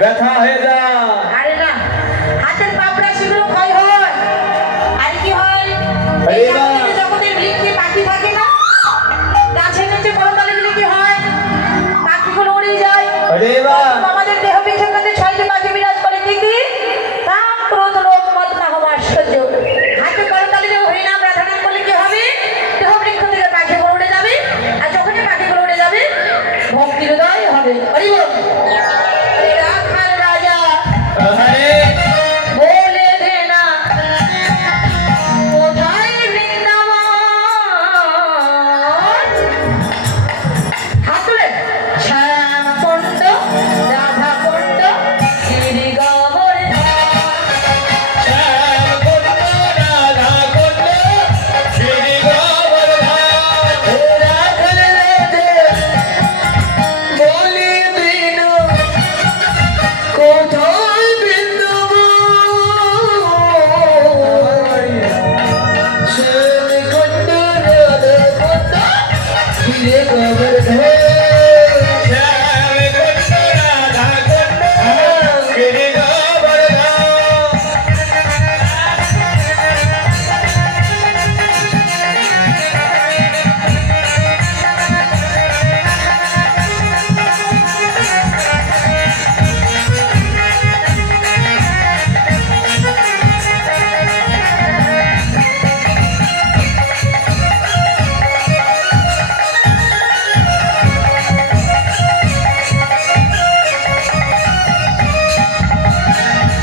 ব্যথা হয়ে যায়। আরে না, হাতের পাপড়া সেগুলো ক্ষয় হয়। আর কি হয়, এই জগতের বৃক্ষে পাখি থাকে না, গাছের নিচে করতালি দিলে কি হয়, পাখিগুলো উড়ে যায়। আমাদের দেহ বৃক্ষের মধ্যে 6টি পাখি বিরাজ করে, কি কি? কাম, ক্রোধ, লোভ, মদ, মাহ, আশ্চর্য। হাতে করতালি দিয়ে হরিনাম রাধা নাম বলে কি হবে, দেহ বৃক্ষ থেকে পাখিগুলো উড়ে যাবে। আর যখনই পাখিগুলো উড়ে যাবে, ভক্তির উদয় হবে। হরি বল। হরে রাখাল রাজা বলে দে না কোথায় বৃন্দাবন। হাত তুলে শ্যাম কুণ্ড, রাধা কুণ্ড, গিরি গোবর্ধন।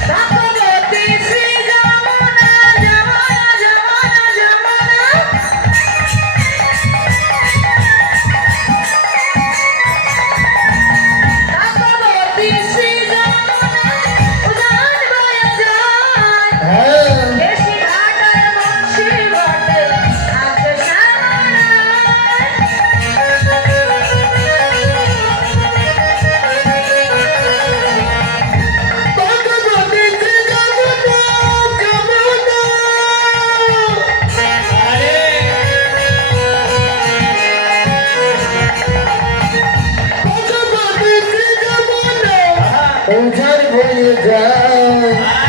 ভগবতী শ্রী যমুনা, যমুনা, যমুনা, যমুনা। ভগবতী শ্রী যমুনা, উজান বয়ে যায়। দেশি ঘাটের বংশী ঘাটে আছে উঝার বয়ে যায়